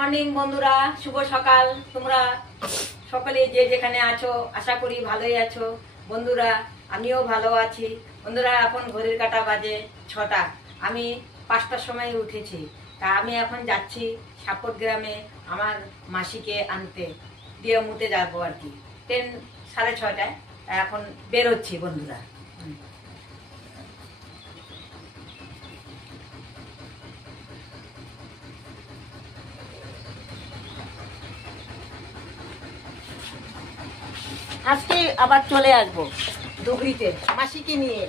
Morning বন্ধুরা, শুভ সকাল। তোমরা সকলে যে যেখানে আছো আশা করি ভালোই আছো। বন্ধুরা আমিও ভালো আছি। বন্ধুরা এখন ঘড়ির কাঁটা বাজে 6টা। আমি 5টার সময় উঠেছি। তা আমি এখন যাচ্ছি সাপট গ্রামে আমার মাসিকে আনতে, দিয়ে মুতে যাবো আর কি। ট্রেন 6:30টায়, এখন বেরোচ্ছি বন্ধুরা। আজকে আবার চলে আসবো ধুবড়িতে মাসিকে নিয়ে।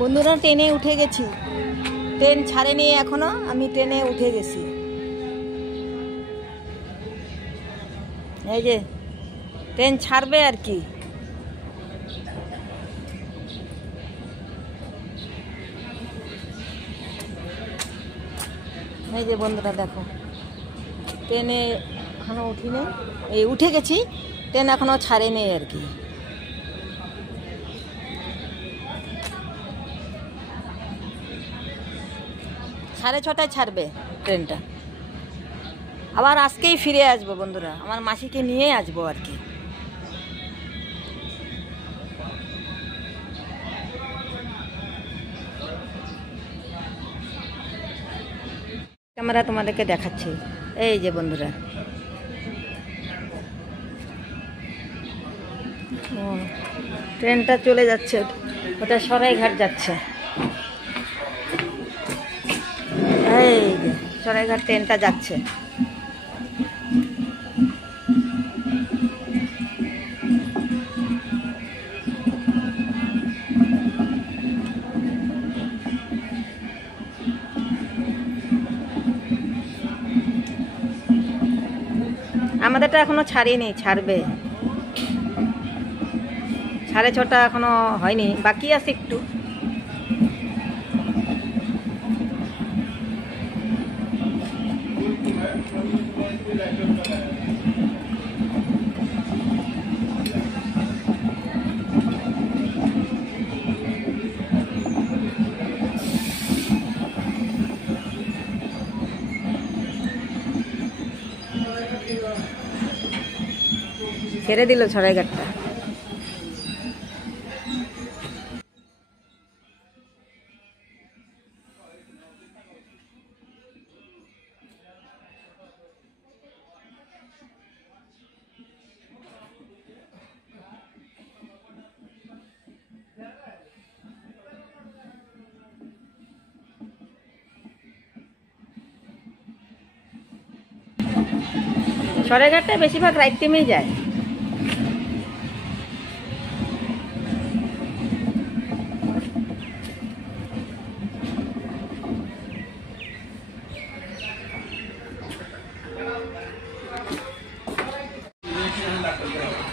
বন্ধুরা ট্রেনে উঠে গেছি। ট্রেন ছাড়েনি এখনো, আমি ট্রেনে উঠে গেছি। এই যে ট্রেন ছাড়বে আর কি। এই যে বন্ধুরা দেখো, ট্রেনে এখনো উঠিনি, এই উঠে গেছি। ট্রেন এখনো ছাড়েনি আর কি। সাড়ে 6টায় ছাড়বে ট্রেনটা। আবার আজকেই ফিরে আসবো বন্ধুরা, আমার মাসিকে নিয়ে আসবো আর কি। ক্যামেরা তোমাদেরকে দেখাচ্ছি। এই যে বন্ধুরা, ট্রেনটা চলে যাচ্ছে, ওটা সরাইঘাট যাচ্ছে। এই যে সরাইঘাট ট্রেনটা যাচ্ছে। আমাদেরটা এখনো ছাড়িনি, ছাড়বে। 6:30 এখনো হয়নি, বাকি আছে একটু। ছেড়ে দিল সরাইঘাটটা। সরাইঘাটটা বেশিরভাগ রাইট টাইমেই যায়।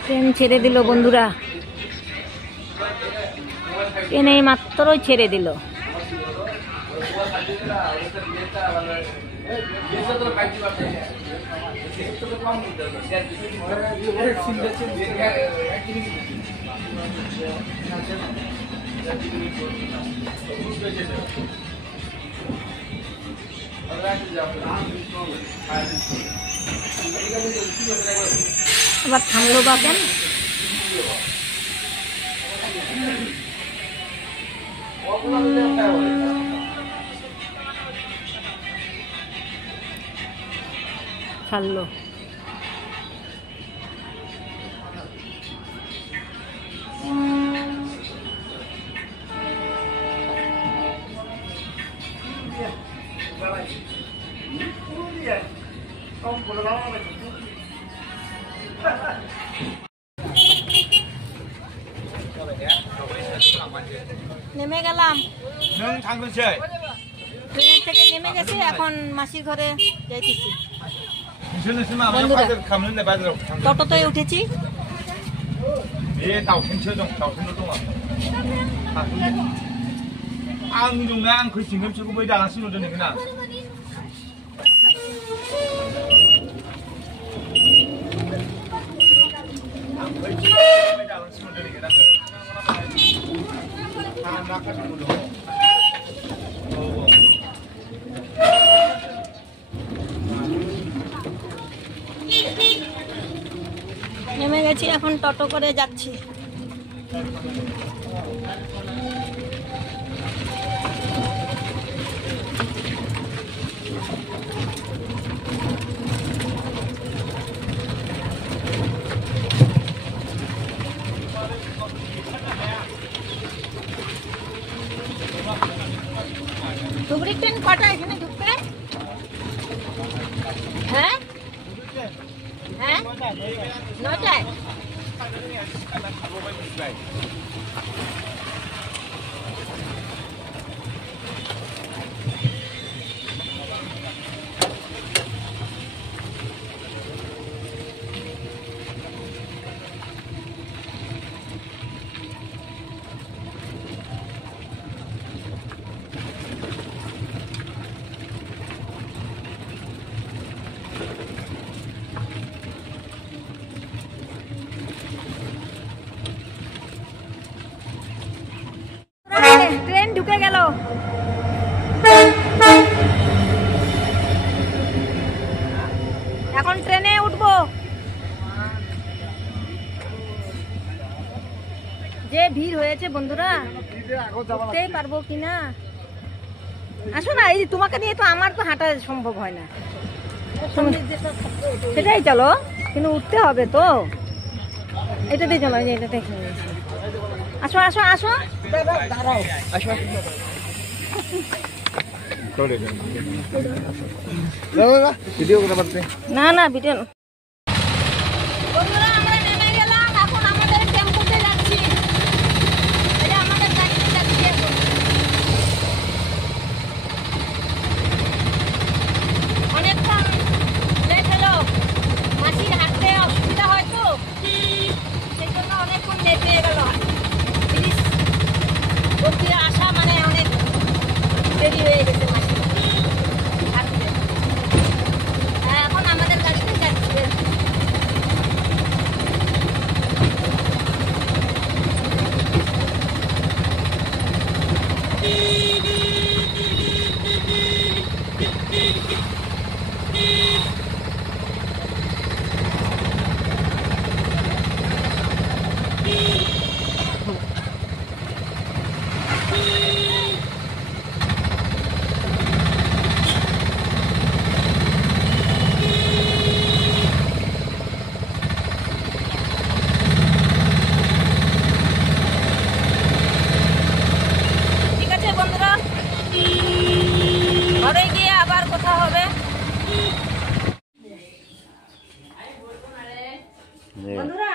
ট্রেন ছেড়ে দিল বন্ধুরা, ট্রেন এই মাত্রই ছেড়ে দিল। আবার থামলো বা কেন? ছাড়লো। নেমে গেলাম, ট্রেন থেকে নেমে গেছি, এখন মাসির ঘরে যাইতেছি। টোটোতে উঠেছি। নেমে গেছি, এখন টোটো করে যাচ্ছি। ধুবড়ি ট্রেন কটা এখানে ঢুকবে? হ্যাঁ হ্যাঁ, 9টায়। ট্রেন ঢুকে গেল। এখন ট্রেনে উঠবো। যে ভিড় হয়েছে বন্ধুরা, উঠতেই পারবো কিনা। আসো না, এই তোমাকে নিয়ে তো আমার তো হাঁটা সম্ভব হয় না। সেটাই চলো, কিন্তু উঠতে হবে তো। এটাতেই চলো, এটাতে আসো আসো আসো। না না, ভিডিও বন্ধুরা, আমরা নেমে গেলাম। এখন আমাদের টেম্পুতে যাচ্ছি। আমাদের গাড়িতে যাচ্ছি এখন। অনেকক্ষণ লেট হলো, মাসির হাঁটতে অসুবিধা হয় তো, সেই জন্য অনেকক্ষণ লেট হয়ে গেল। ব্রিজ অব্দি আসা মানে অনেক দেরি হয়ে গেছে মাসির হাঁটতে। এখন আমাদের গাড়িতে যাচ্ছি। ঘরে গিয়ে আবার কথা হবে। বন্ধুরা,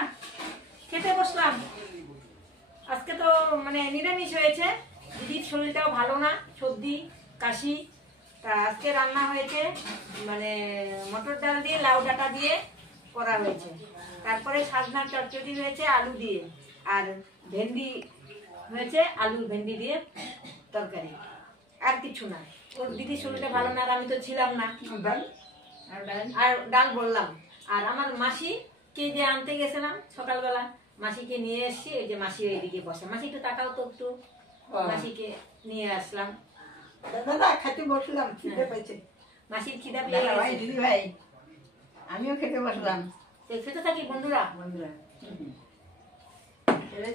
খেতে বসলাম। আজকে তো মানে নিরামিষ হয়েছে। দিদির শরীরটাও ভালো না, সর্দি কাশি। তা আজকে রান্না হয়েছে মানে মটর ডাল দিয়ে লাউ ডাঁটা দিয়ে করা হয়েছে। তারপরে সাজনার চচ্চড়ি হয়েছে আলু দিয়ে, আর ভেন্ডি হয়েছে আলু ভেন্ডি দিয়ে তরকারি। আর কিছু না। ওর দিদির শরীরটা ভালো না, আর আমি তো ছিলাম না। আর ডাল বললাম। আর আমার মাসিকে যে আনতে গেছিলাম সকালবেলা, মাসিকে নিয়ে এসছি। ওই যে মাসি এইদিকে বসে। মাসি একটু তাকাও তো একটু। মাসিকে নিয়ে আসলাম। দাদা খেতে বসলাম, খিদে পেয়েছে। মাসির খিদা পেয়ে গেছে। দিদি ভাই, আমিও খেতে বসলাম। খেতে থাকি বন্ধুরা।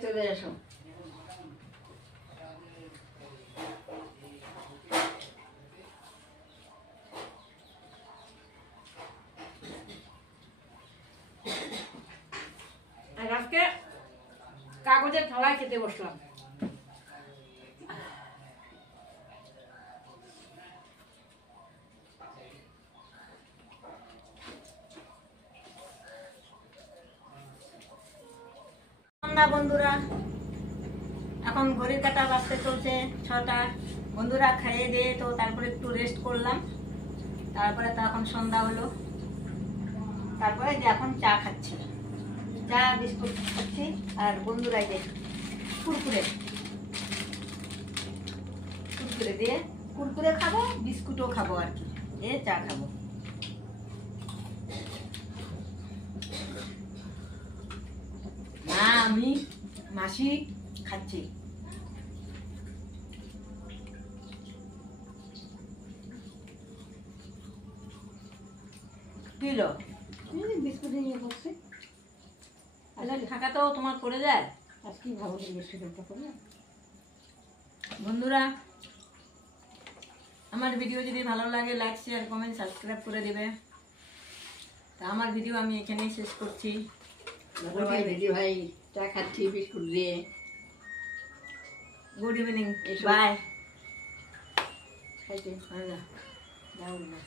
চলে এসো। কাগজের থালায় খেতে বসলাম। সন্ধ্যা বন্ধুরা, এখন ঘড়ির কাঁটা বাজতে চলছে 6টা। বন্ধুরা খাইয়ে দিয়ে তো তারপরে একটু রেস্ট করলাম, তারপরে তো এখন সন্ধ্যা হলো। তারপরে যে এখন চা খাচ্ছি, চা বিস্কুট খাচ্ছি। আর বন্ধুরা যে কুরকুরে কুরকুরে দিয়ে কুরকুরে খাবো, বিস্কুটও খাবো আর কি, দিয়ে চা খাবো। মা, আমি, মাসি খাচ্ছি। দিল বিস্কুট নিয়ে বসছে। থাকা তো তোমার পড়ে যায়। আজকে ভালো বিস্কুটটা করে বন্ধুরা, আমার ভিডিও যদি ভালো লাগে লাইক শেয়ার কমেন্ট সাবস্ক্রাইব করে দেবে। তা আমার ভিডিও আমি এখানেই শেষ করছি। ভাই দিদি ভাই চা খাচ্ছি বিস্কুট দিয়ে। গুড ইভিনিং, এসো। বাই। খাইতে যাও না।